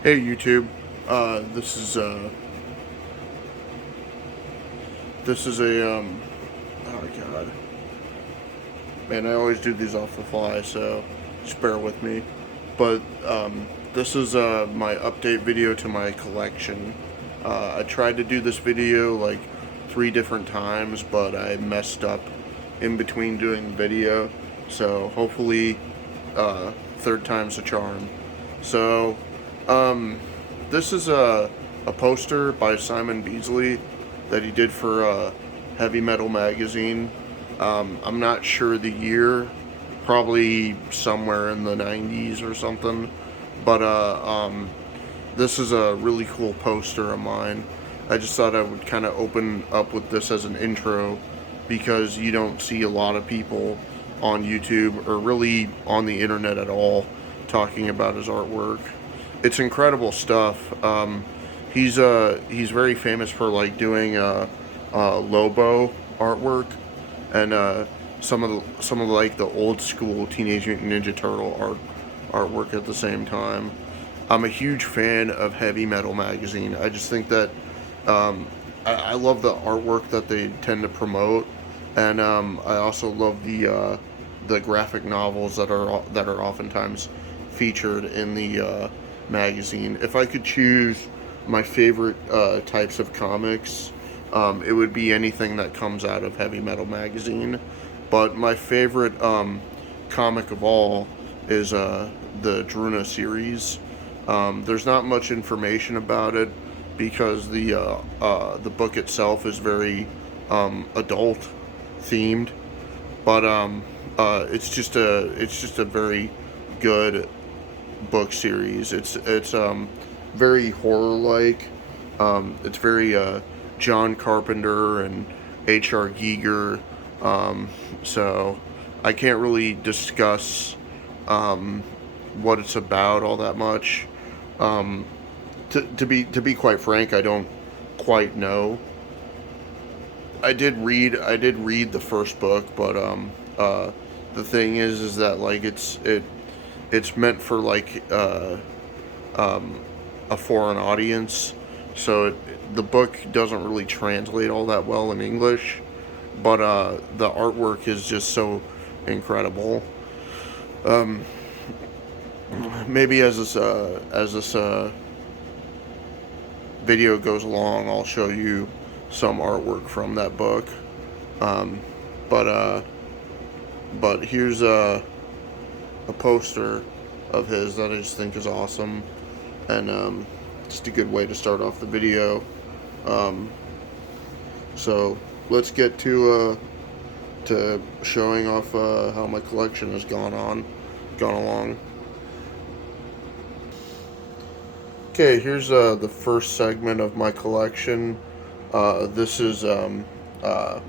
Hey YouTube, this is a oh god, man, I always do these off the fly, so just bear with me. But this is my update video to my collection. I tried to do this video like 3 different times, but I messed up in between doing the video. So hopefully, third time's a charm. So this is a poster by Simon Beasley that he did for Heavy Metal magazine. I'm not sure the year, probably somewhere in the 90s or something. But this is a really cool poster of mine. I just thought I would kind of open up with this as an intro because you don't see a lot of people on YouTube or really on the internet at all talking about his artwork. It's incredible stuff. He's very famous for like doing Lobo artwork and some of like the old school Teenage Mutant Ninja Turtle artwork at the same time. I'm a huge fan of Heavy Metal magazine. I just think that I love the artwork that they tend to promote, and I also love the graphic novels that are oftentimes featured in the magazine. If I could choose my favorite types of comics, it would be anything that comes out of Heavy Metal magazine. But my favorite comic of all is the Druna series. There's not much information about it because the book itself is very adult themed, but it's just a very good book series. It's very horror like. It's very John Carpenter and H.R. Giger. So I can't really discuss what it's about all that much. Um, to be quite frank, I don't quite know. I did read the first book, but the thing is that like it's meant for like a foreign audience, so the book doesn't really translate all that well in English. But the artwork is just so incredible. Um, Maybe as this video goes along, I'll show you some artwork from that book. Um, but here's a poster of his that I just think is awesome, and just a good way to start off the video. Um, so let's get to showing off how my collection has gone along. Okay, here's the first segment of my collection. This is uh,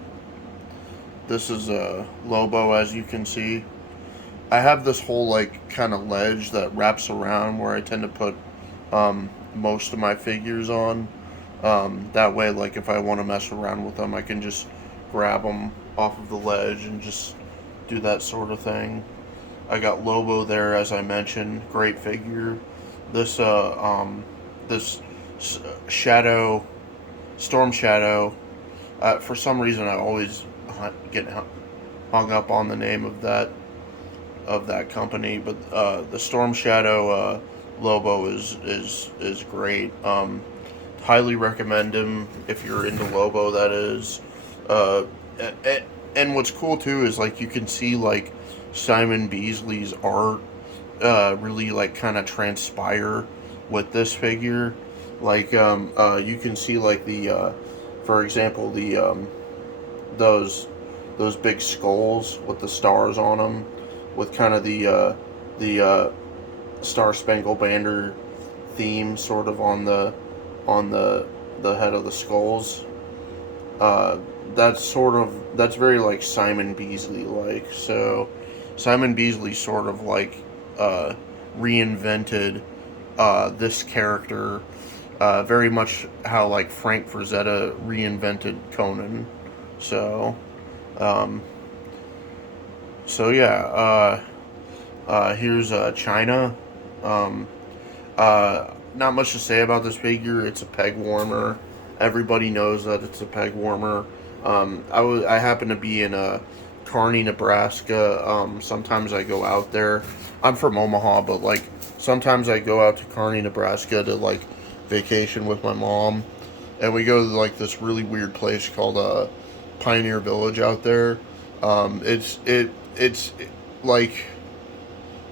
Lobo, as you can see. I have this whole like kind of ledge that wraps around where I tend to put most of my figures on. That way, like if I want to mess around with them, I can just grab them off of the ledge and just do that sort of thing. I got Lobo there, as I mentioned, great figure. This this shadow, storm shadow. For some reason, I always get hung up on the name of that company, but the Storm Shadow Lobo is great. Highly recommend him if you're into Lobo. That is, uh, and what's cool too is like you can see like Simon Beasley's art really like kind of transpire with this figure. Like you can see like for example, those those big skulls with the stars on them, with kind of the Star Spangled Banner theme sort of on the head of the skulls. Uh, that's very like Simon Beasley like. So Simon Beasley sort of like uh, reinvented this character, very much how like Frank Frazetta reinvented Conan. So um, yeah. Here's China. Um, uh, not much to say about this figure. It's a peg warmer. Everybody knows that it's a peg warmer. I happen to be in Kearney, Nebraska. Sometimes I go out there. I'm from Omaha, but like sometimes I go out to Kearney, Nebraska to like vacation with my mom, and we go to like this really weird place called Pioneer Village out there. It's like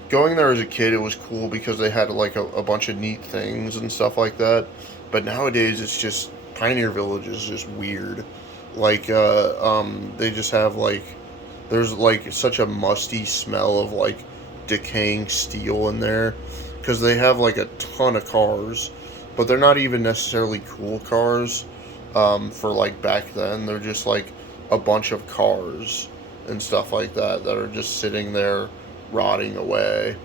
going there as a kid. It was cool because they had like a bunch of neat things and stuff like that. But nowadays, it's just Pioneer Village is just weird. Like they just have like there's like such a musty smell of like decaying steel in there because they have like a ton of cars, but they're not even necessarily cool cars. For like back then, they're just like a bunch of cars and stuff like that that are just sitting there rotting away.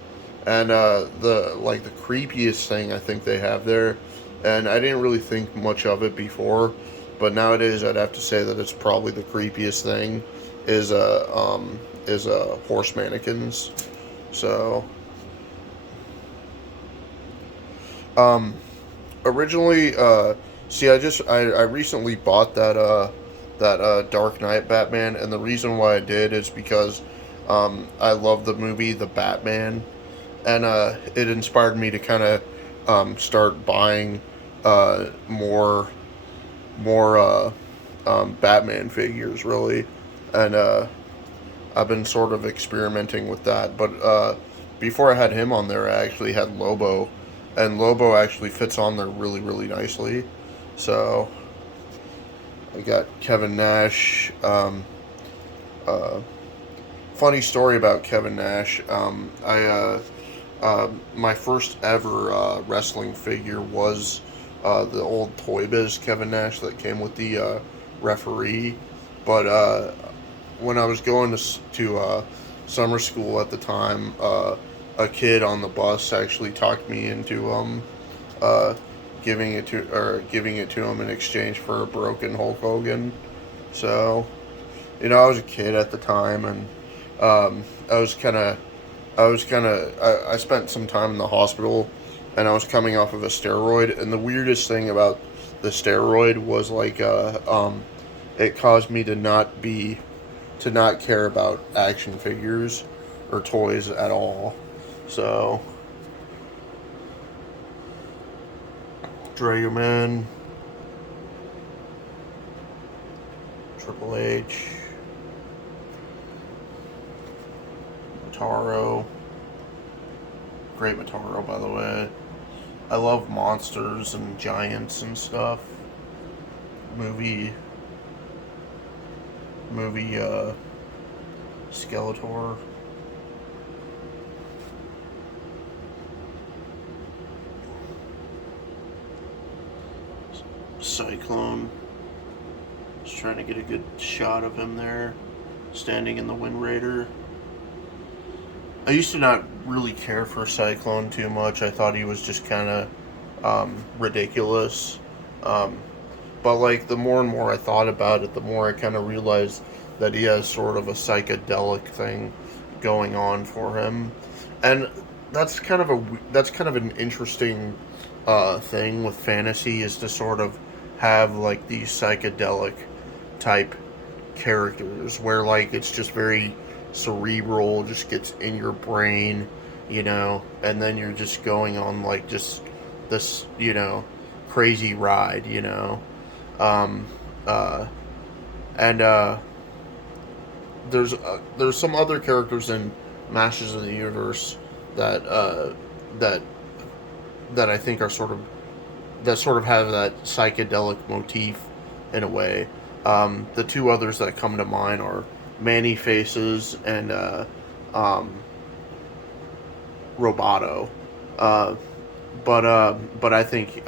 And the creepiest thing I think they have there, and I didn't really think much of it before, but nowadays I'd have to say that it's probably the creepiest thing is horse mannequins. So um, originally, see, I recently bought that Dark Knight Batman, and the reason why I did is because I love the movie The Batman, and it inspired me to kind of start buying more Batman figures, really, and I've been sort of experimenting with that. But before I had him on there, I actually had Lobo, and Lobo actually fits on there really, really nicely. So I got Kevin Nash. Uh, Funny story about Kevin Nash. My first ever wrestling figure was the old Toy Biz Kevin Nash that came with the referee. But when I was going to summer school at the time, a kid on the bus actually talked me into uh, giving it to him in exchange for a broken Hulk Hogan. So, I was a kid at the time, and um, I was kind of I spent some time in the hospital, and I was coming off of a steroid. And the weirdest thing about the steroid was like it caused me to not care about action figures or toys at all. So Dragoman, Triple H, Mataro. Great Mataro, by the way. I love monsters and giants and stuff. Movie, Skeletor. Cyclone. Just trying to get a good shot of him there, standing in the Wind Raider. I used to not really care for Cyclone too much. I thought he was just kind of ridiculous. Um, but like the more and more I thought about it, the more I kind of realized that he has sort of a psychedelic thing going on for him, and that's kind of an interesting thing with fantasy, is to sort of have like these psychedelic type characters where like it's just very cerebral, just gets in your brain, and then you're just going on like just this, crazy ride, um, uh, and there's some other characters in Masters of the Universe that that that I think are sort of have that psychedelic motif in a way. The two others that come to mind are Manny Faces and um, Roboto. Uh, but I think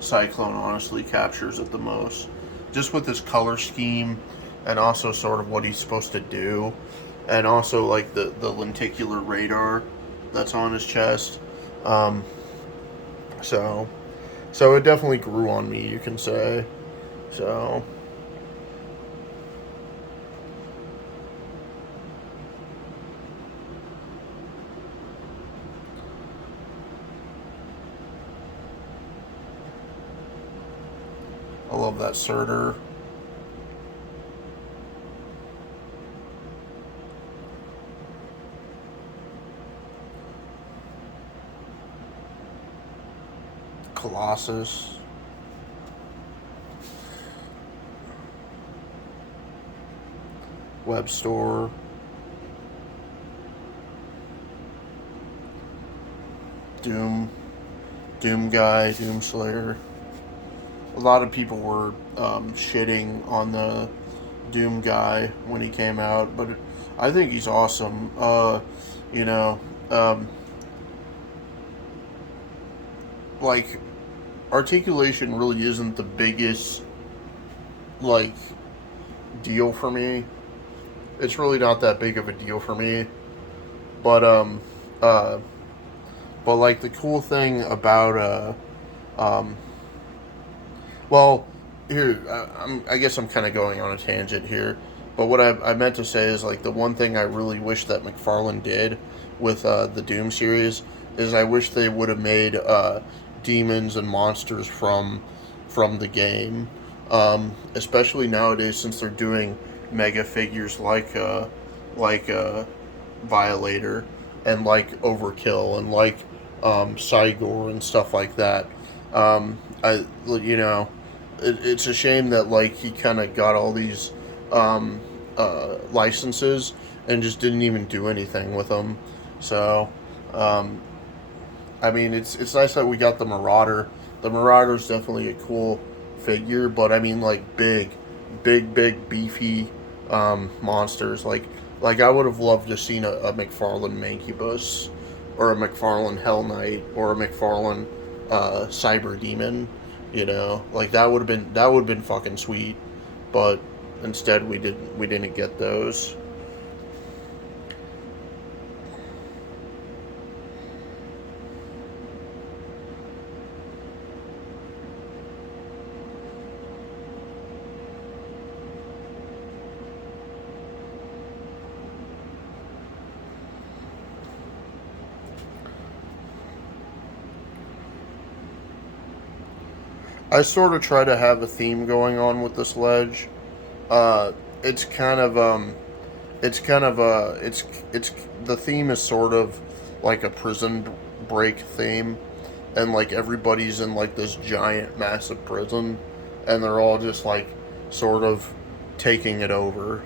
Cyclone honestly captures it the most, just with his color scheme and also sort of what he's supposed to do, and also like the lenticular radar that's on his chest. Um, so so it definitely grew on me, you can say. So I love that Surtur. Colossus. Web Store. Doom guy, Doom Slayer. A lot of people were shitting on the Doom guy when he came out, but I think he's awesome. You know, like, articulation really isn't the biggest, like, deal for me. It's really not that big of a deal for me. But, but like, the cool thing about, well, here, I guess I'm kind of going on a tangent here. But what I meant to say is, like, the one thing I really wish that McFarlane did with the Doom series is I wish they would have made demons and monsters from the game. Especially nowadays, since they're doing mega figures like Violator and like Overkill and like Cygor and stuff like that. It's a shame that like he kind of got all these licenses and just didn't even do anything with them. So, I mean, it's nice that we got the Marauder. The Marauder's definitely a cool figure, but I mean, like big, beefy monsters. Like I would have loved to seen a McFarlane Mancubus, or a McFarlane Hell Knight, or a McFarlane Cyber Demon. You know, like that would have been fucking sweet, but instead we didn't get those. I sort of try to have a theme going on with this ledge. It's kind of it's the theme is sort of like a prison break theme, and like everybody's in like this giant massive prison, and they're all just like sort of taking it over.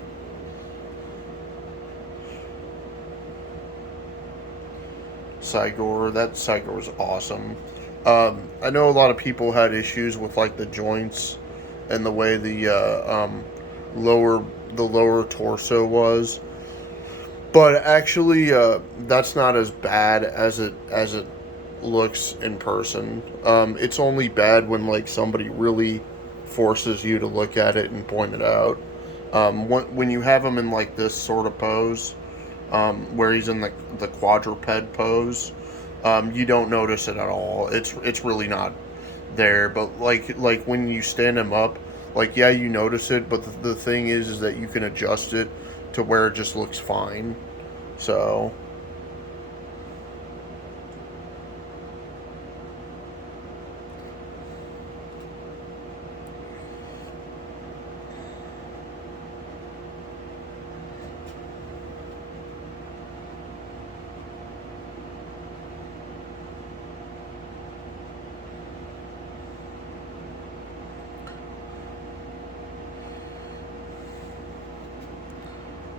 That Cygor's awesome. I know a lot of people had issues with like the joints and the way lower the lower torso was, but actually that's not as bad as it looks in person. It's only bad when like somebody really forces you to look at it and point it out. When you have him in like this sort of pose, where he's in the quadruped pose, you don't notice it at all. It's really not there. But like when you stand him up, like yeah, you notice it. But the thing is that you can adjust it to where it just looks fine. So.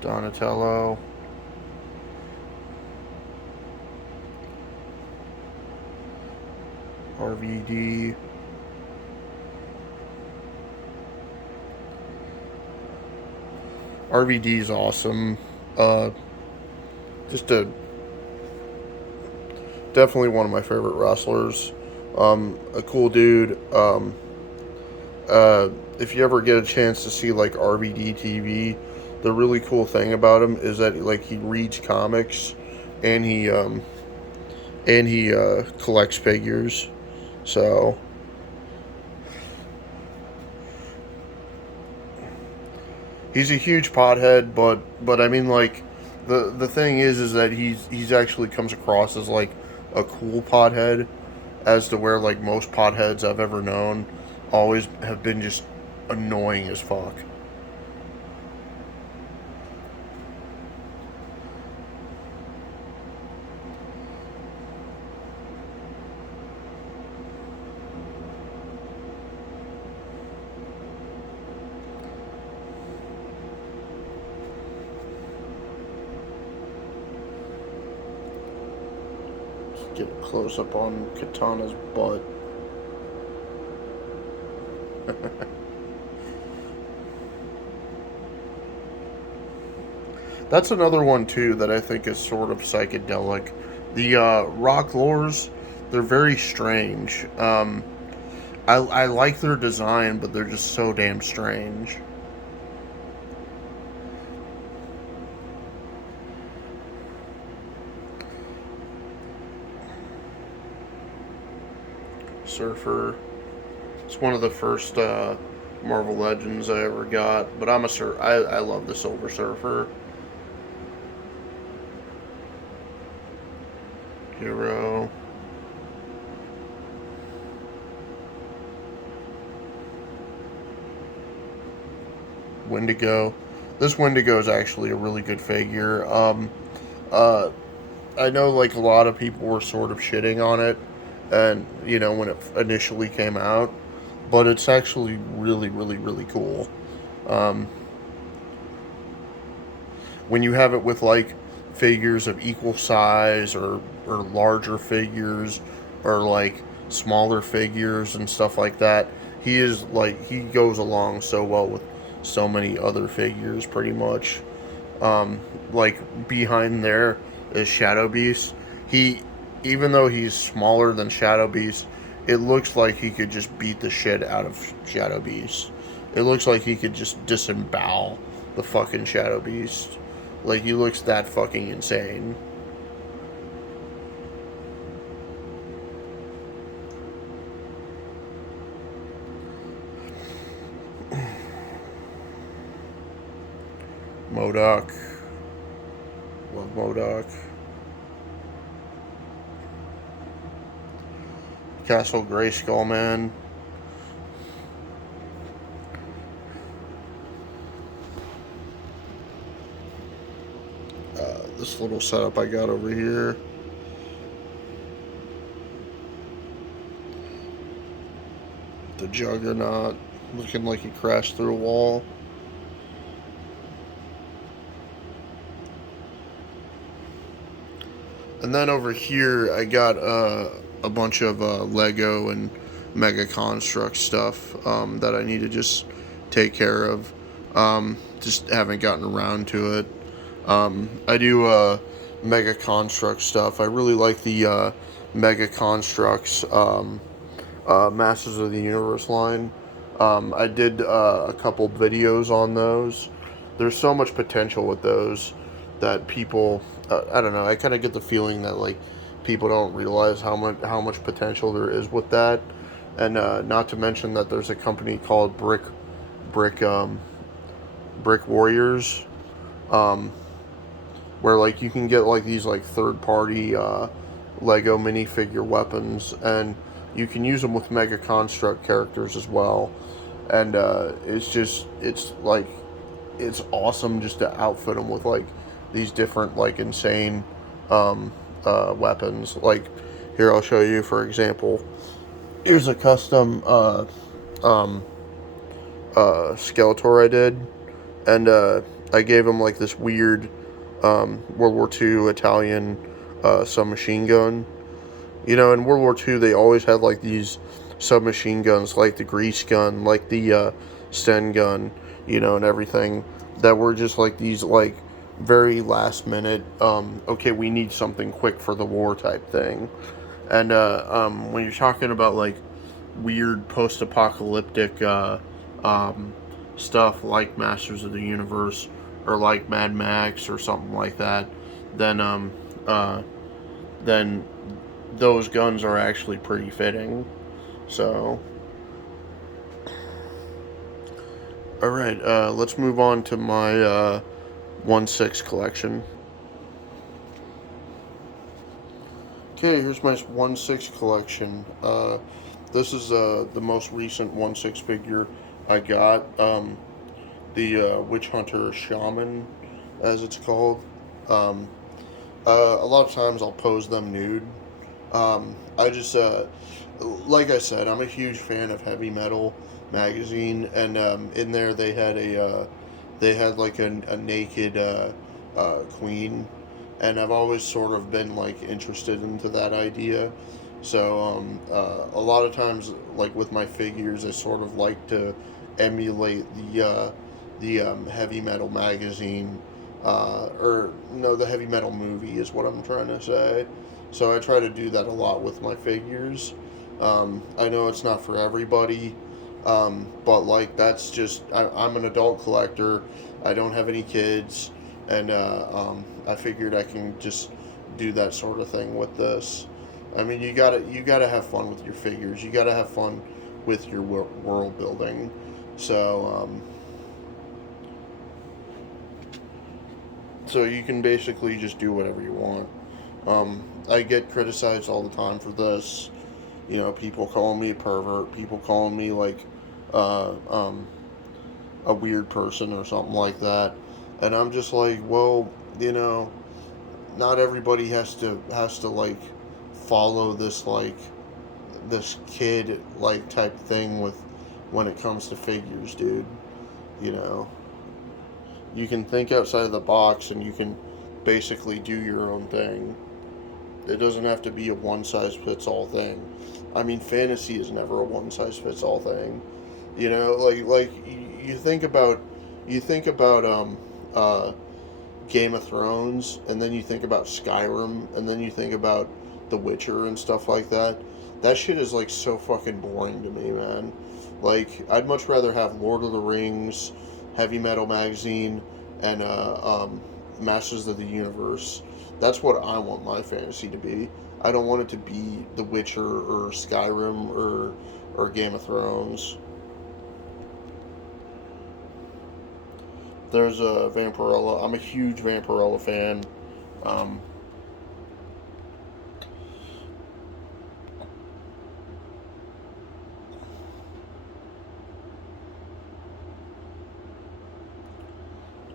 Donatello. RVD. RVD is awesome. Just definitely one of my favorite wrestlers. A cool dude. If you ever get a chance to see like RVD TV, the really cool thing about him is that like he reads comics, and he collects figures. So he's a huge pothead, but I mean like the thing is that he's actually comes across as like a cool pothead, as to where like most potheads I've ever known always have been just annoying as fuck. Get a close up on Katana's butt. That's another one too that I think is sort of psychedelic. The rock lores, they're very strange. I like their design, but they're just so damn strange. Surfer. It's one of the first Marvel Legends I ever got, but I love the Silver Surfer. Hero. Wendigo. This Wendigo is actually a really good figure. Uh, I know like a lot of people were sort of shitting on it, and when it initially came out, but it's actually really, really, really cool. Um, when you have it with like figures of equal size or larger figures or like smaller figures and stuff like that, he goes along so well with so many other figures pretty much. Like behind there is Shadowbeast. He Even though he's smaller than Shadowbeast, it looks like he could just beat the shit out of Shadowbeast. It looks like he could just disembowel the fucking Shadowbeast. Like, he looks that fucking insane. MODOK. Love MODOK. Castle Grayskull, man. This little setup I got over here. The Juggernaut, looking like he crashed through a wall. And then over here, I got a bunch of Lego and Mega Construct stuff that I need to just take care of. Just haven't gotten around to it. I do Mega Construct stuff. I really like the Mega Constructs Masters of the Universe line. I did a couple videos on those. There's so much potential with those that people, I don't know, I kind of get the feeling that like people don't realize how much potential there is with that. And not to mention that there's a company called Brick Brick Warriors, um, where like you can get like these like third party Lego minifigure weapons, and you can use them with Mega Construct characters as well. And it's awesome just to outfit them with like these different like insane weapons. Like here, I'll show you for example. Here's a custom um, Skeletor I did, and I gave him like this weird World War II Italian submachine gun. In World War II, they always had like these submachine guns, like the grease gun, like the Sten gun, and everything that were just like these like very last minute. Okay, we need something quick for the war type thing. And when you're talking about like weird post-apocalyptic stuff like Masters of the Universe or like Mad Max or something like that, then then those guns are actually pretty fitting. So, all right, let's move on to my 1/6 collection. Okay, here's my 1/6 collection. This is the most recent 1/6 figure I got. The Witch Hunter Shaman, as it's called. Um, a lot of times I'll pose them nude. I just, like I said, I'm a huge fan of heavy metal magazine, and in there they had like a naked queen, and I've always sort of been like interested into that idea. So a lot of times, like with my figures, I sort of like to emulate the heavy metal magazine, or no, the heavy metal movie is what I'm trying to say. So I try to do that a lot with my figures. I know it's not for everybody, but like that's just I'm an adult collector. I don't have any kids, and I figured I can just do that sort of thing with this. I mean, you gotta have fun with your figures. You gotta have fun with your world building. So you can basically just do whatever you want. I get criticized all the time for this. You know, people calling me a pervert, people calling me like uh, um, a weird person or something like that, and I'm just like, well, you know, not everybody has to like follow this like this kid like type thing with when it comes to figures, dude. You know, you can think outside of the box and you can basically do your own thing. It doesn't have to be a one size fits all thing. I mean, fantasy is never a one size fits all thing. You know, like you think about uh Game of Thrones, and then you think about Skyrim, and then you think about The Witcher and stuff like that. That shit is like so fucking boring to me, man. Like, I'd much rather have Lord of the Rings, Heavy Metal Magazine, and Masters of the Universe. That's what I want my fantasy to be. I don't want it to be The Witcher or Skyrim or Game of Thrones. There's a Vampirella. I'm a huge Vampirella fan. Um,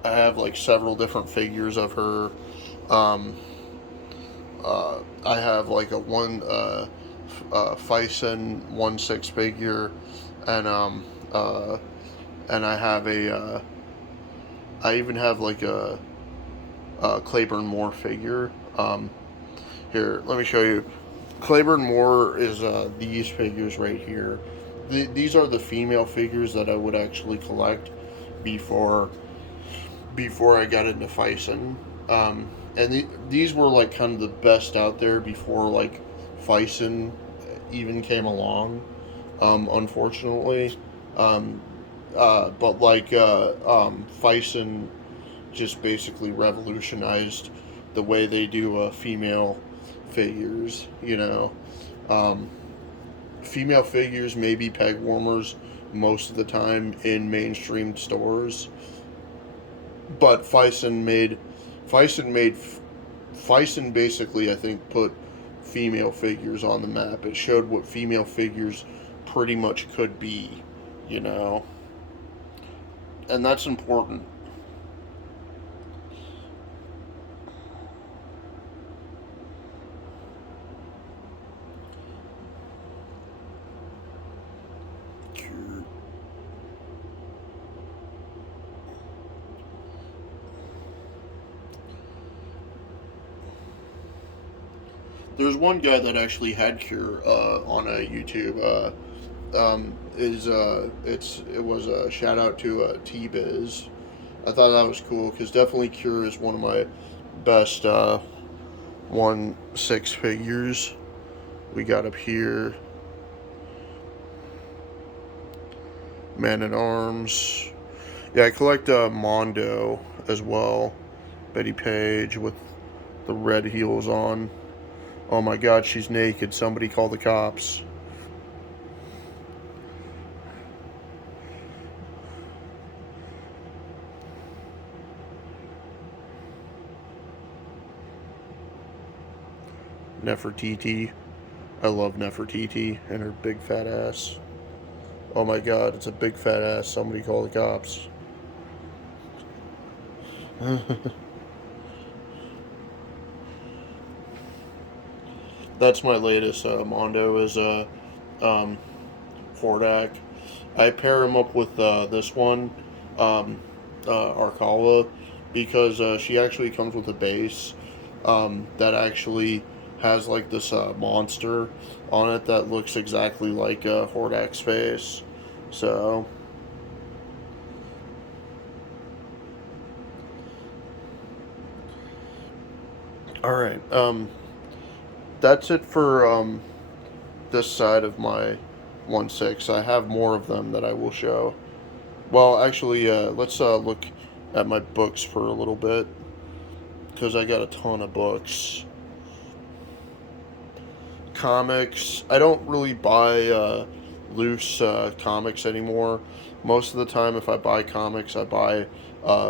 I have like several different figures of her. Um, I have like a Fyson 1/6 figure, and and I have I even have like a Claiborne Moore figure. Here, let me show you. Claiborne Moore is these figures right here. These are the female figures that I would actually collect before I got into Fyson. And these were like kind of the best out there before like Fyson even came along. Unfortunately, um, but like Fyson just basically revolutionized the way they do female figures. You know, um, female figures may be peg warmers most of the time in mainstream stores, but Fyson made Fyson basically, I think, put female figures on the map. It showed what female figures pretty much could be, you know, and that's important. There's one guy that actually had Cure on a YouTube. Is it was a shout out to T Biz. I thought that was cool because definitely Cure is one of my best 1/6 figures. We got up here Man at Arms. Yeah, I collect Mondo as well. Betty Page with the red heels on. Oh my god, she's naked. Somebody call the cops. Nefertiti. I love Nefertiti and her big fat ass. Oh my god, it's a big fat ass. Somebody call the cops. That's my latest Mondo is um, Hordak. I pair him up with this one, um, Arcala, because she actually comes with a base that actually has like this monster on it that looks exactly like Hordak's face. So, all right. That's it for this side of my 1/6. I have more of them that I will show. Well, actually, let's look at my books for a little bit because I got a ton of books. Comics. I don't really buy loose comics anymore. Most of the time, if I buy comics, I buy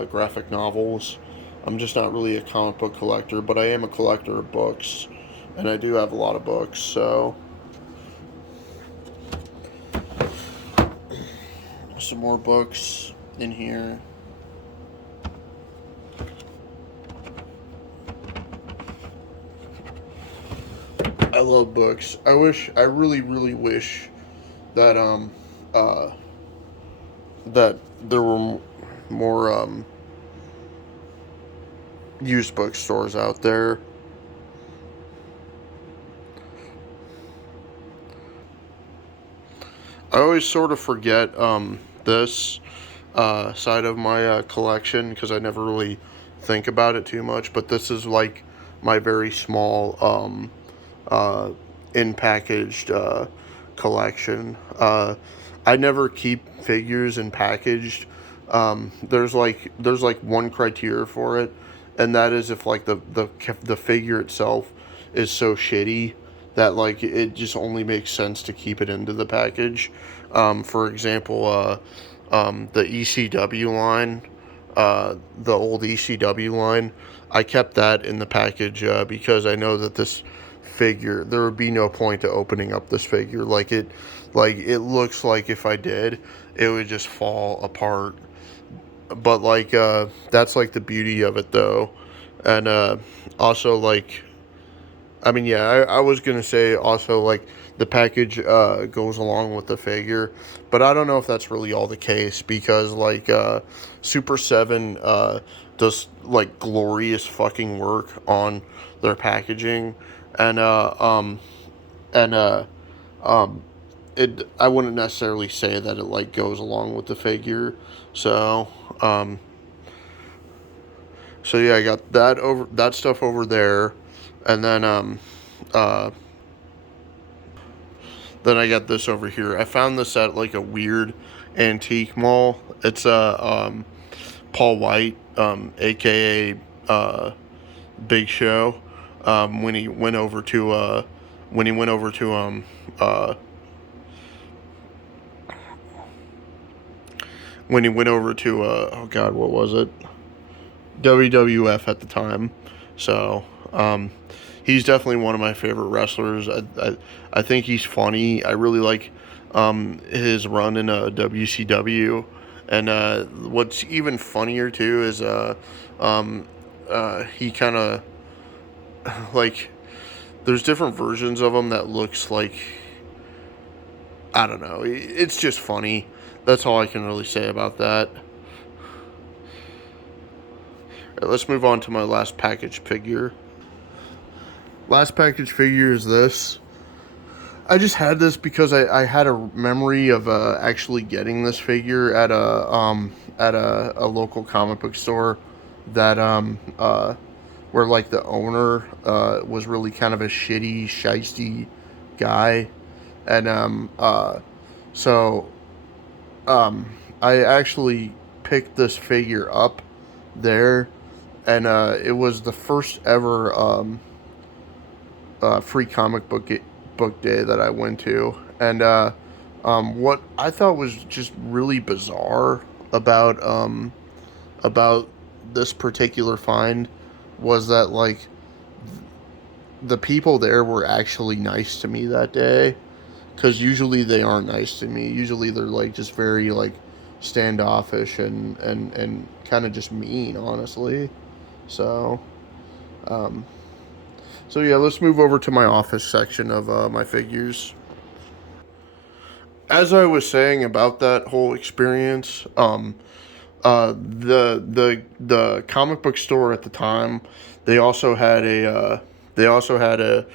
graphic novels. I'm just not really a comic book collector, but I am a collector of books, and I do have a lot of books, so. Some more books in here. I love books. I really, really wish that uh, that there were more used bookstores out there. I always sort of forget this side of my collection because I never really think about it too much. But this is like my very small uh, in packaged collection. I never keep figures in packaged. There's like one criteria for it, and that is if like the figure itself is so shitty that like it just only makes sense to keep it into the package. For example, the ECW line, the old ECW line, I kept that in the package because I know that this figure, there would be no point to opening up this figure. Like it looks like if I did, it would just fall apart. But like that's like the beauty of it though, and also like I mean, yeah, I was gonna say also like the package goes along with the figure, but I don't know if that's really all the case because like Super Seven does like glorious fucking work on their packaging, and and um it I wouldn't necessarily say that it like goes along with the figure, so um so yeah, I got that stuff over there, and uh then I got this over here. I found this at like a weird antique mall. It's Paul White, aka Big Show, when he went over to when he went over to uh when he went over to oh god, what was it? WWF at the time. So he's definitely one of my favorite wrestlers. I think he's funny. I really like his run in WCW. And what's even funnier too is he kind of like there's different versions of him that looks like I don't know. It's just funny. That's all I can really say about that. Right, let's move on to my last package figure. Last package figure is this. I just had this because I had a memory of actually getting this figure at a local comic book store that where like the owner was really kind of a shitty, shisty guy, and so I actually picked this figure up there, and it was the first ever free book day that I went to, and what I thought was just really bizarre about this particular find was that like the people there were actually nice to me that day, because usually they aren't nice to me. Usually they're like just very like standoffish and kind of just mean, honestly. So um, so yeah, let's move over to my office section of my figures. As I was saying about that whole experience, the comic book store at the time, they also had a they also had a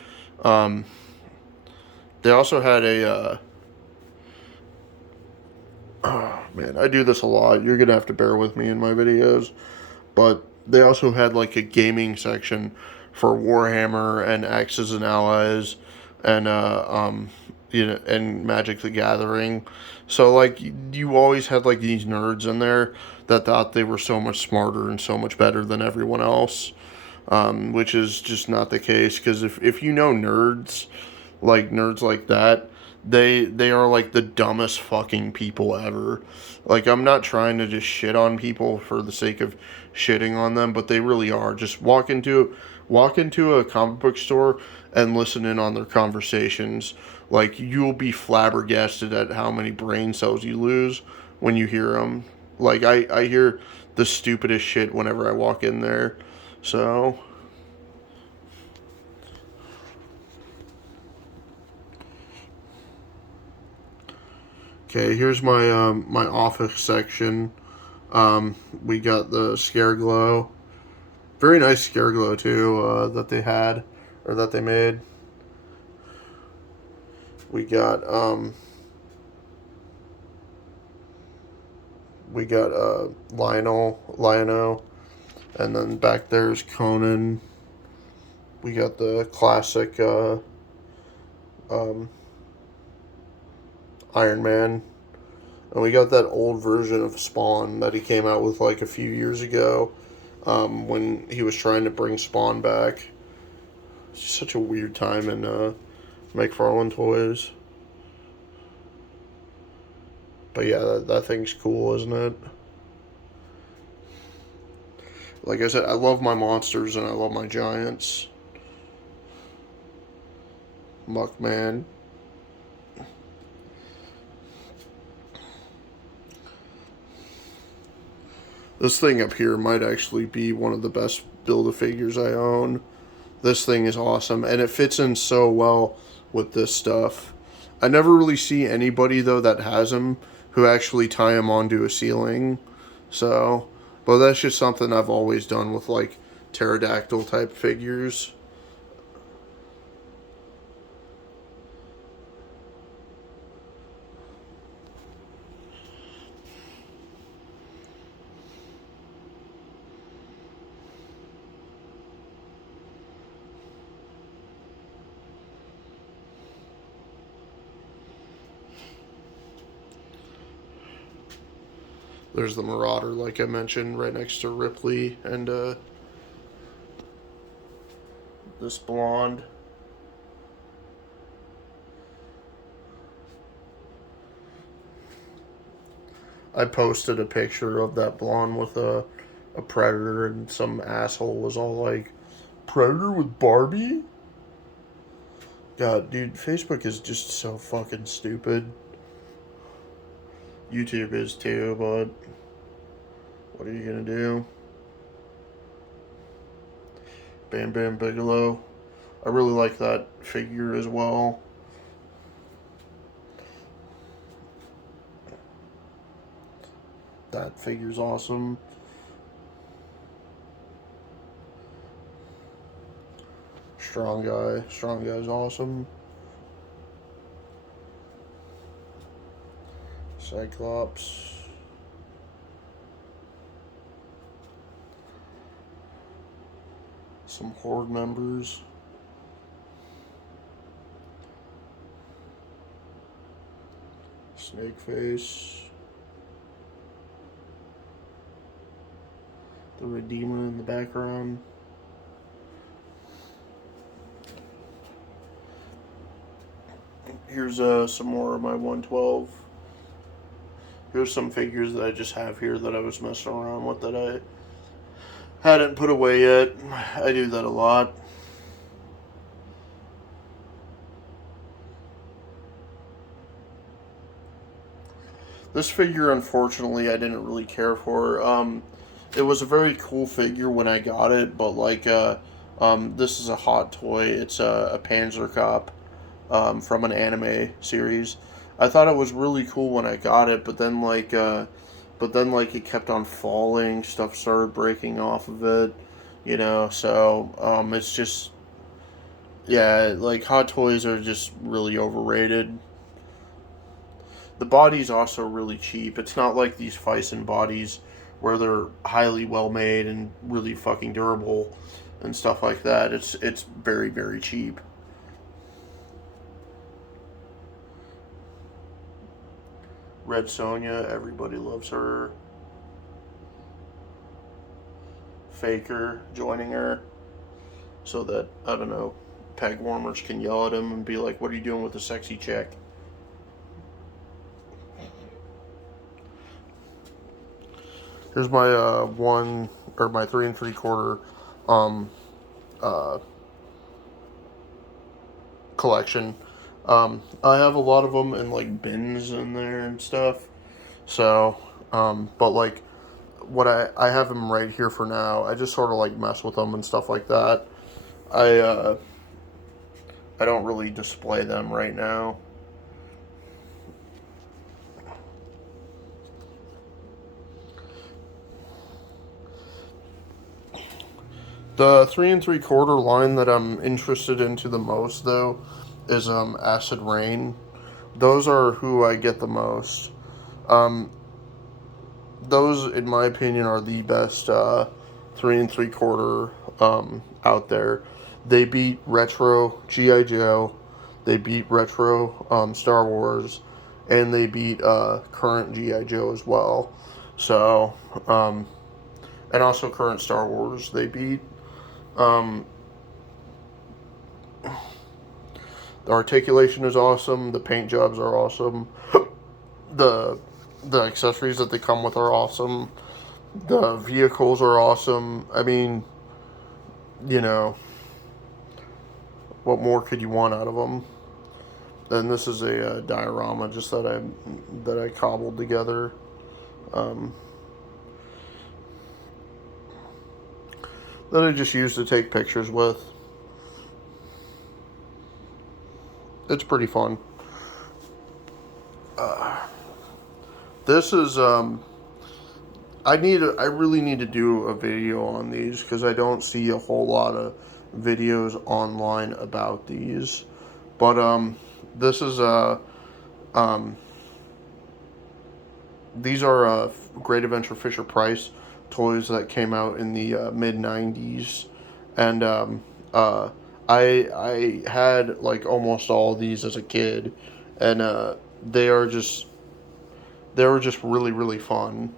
um, they also had a oh man, I do this a lot. You're gonna have to bear with me in my videos, but they also had like a gaming section for Warhammer and Axis and Allies and and Magic the Gathering. So like you always had like these nerds in there that thought they were so much smarter and so much better than everyone else, which is just not the case. Because if you know nerds like that, they are like the dumbest fucking people ever. Like, I'm not trying to just shit on people for the sake of shitting on them, but they really are. Just walk into a comic book store and listen in on their conversations. Like, you'll be flabbergasted at how many brain cells you lose when you hear them. Like, I hear the stupidest shit whenever I walk in there. So okay, here's my my office section. We got the Scare Glow, very nice Scare Glow too, that they had or that they made. We got Lionel, and then back there's Conan. We got the classic um, Iron Man. And we got that old version of Spawn that he came out with like a few years ago, when he was trying to bring Spawn back. It's just such a weird time in McFarlane Toys. But yeah, that thing's cool, isn't it? Like I said, I love my monsters and I love my giants. Muckman. This thing up here might actually be one of the best Build-A-Figures I own. This thing is awesome, and it fits in so well with this stuff. I never really see anybody, though, that has them who actually tie them onto a ceiling. So, but that's just something I've always done with, like, pterodactyl type figures. There's the Marauder, like I mentioned, right next to Ripley and this blonde. I posted a picture of that blonde with a predator, and some asshole was all like, "Predator with Barbie?" God, dude, Facebook is just so fucking stupid. YouTube is too, but what are you gonna do? Bam Bam Bigelow. I really like that figure as well. That figure's awesome. Strong Guy. Strong Guy's awesome. Cyclops. Some Horde members. Snakeface. The Redeemer in the background. Here's some more of my 112. Here's some figures that I just have here that I was messing around with that I hadn't put away yet. I do that a lot. This figure, unfortunately, I didn't really care for. It was a very cool figure when I got it, but like, this is a hot toy. It's a Panzer Cop, from an anime series. I thought it was really cool when I got it, but then like it kept on falling. Stuff started breaking off of it, you know. So it's just, yeah, like hot toys are just really overrated. The body's also really cheap. It's not like these Fison bodies where they're highly well made and really fucking durable and stuff like that. It's very, very cheap. Red Sonja, everybody loves her. Faker joining her so that, I don't know, peg warmers can yell at him and be like, "What are you doing with the sexy chick?" Here's my my 3 3/4 um uh collection. I have a lot of them in like bins in there and stuff. So, but like what I have them right here for now. I just sort of like mess with them and stuff like that. I uh, I don't really display them right now. The 3 3/4 line that I'm interested into the most though is Acid Rain. Those are who I get the most. Um, those, in my opinion, are the best 3 3/4 out there. They beat retro GI Joe, they beat retro Star Wars, and they beat current GI Joe as well. So, and also current Star Wars, they beat. Um, the articulation is awesome. The paint jobs are awesome. the the accessories that they come with are awesome. The vehicles are awesome. I mean, you know, what more could you want out of them? And this is a diorama just that I cobbled together. Um, that I just used to take pictures with. It's pretty fun. This is I really need to do a video on these because I don't see a whole lot of videos online about these. But this is um these are Great Adventure Fisher Price toys that came out in the mid '90s, and uh, I had like almost all of these as a kid, and they are just they were just really, really fun.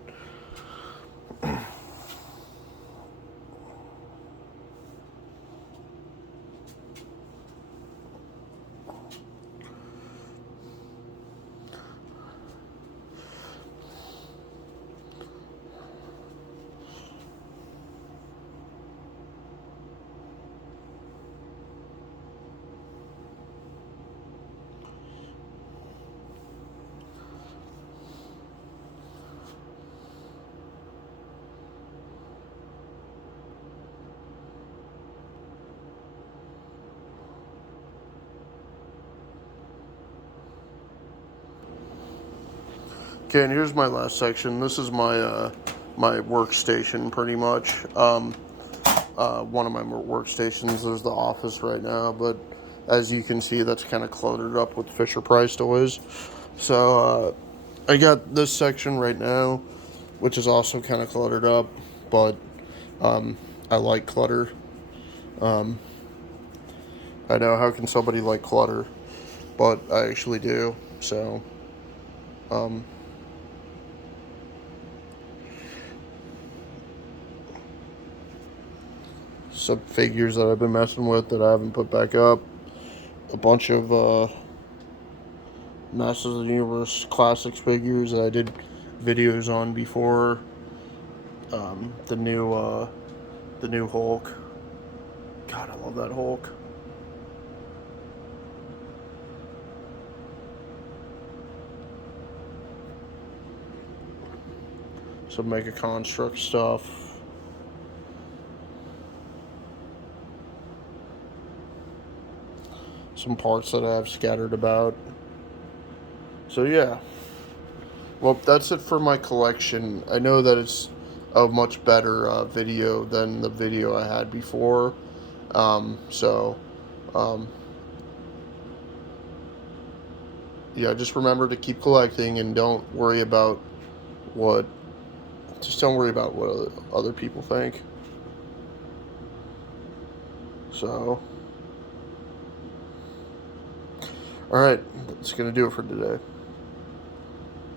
Okay, and here's my last section. This is my workstation, pretty much. One of my workstations is the office right now, but as you can see, that's kind of cluttered up with Fisher Price toys. So I got this section right now, which is also kind of cluttered up, but I like clutter. Um, I know, how can somebody like clutter? But I actually do. So, um, some figures that I've been messing with that I haven't put back up. A bunch of Masters of the Universe Classics figures that I did videos on before. The new Hulk. God, I love that Hulk. some Mega Construct stuff. Some parts that I have scattered about. So yeah. Well, that's it for my collection. I know that it's a much better video than the video I had before. So, yeah, just remember to keep collecting and don't worry about what, just don't worry about what other people think. So, alright, that's going to do it for today.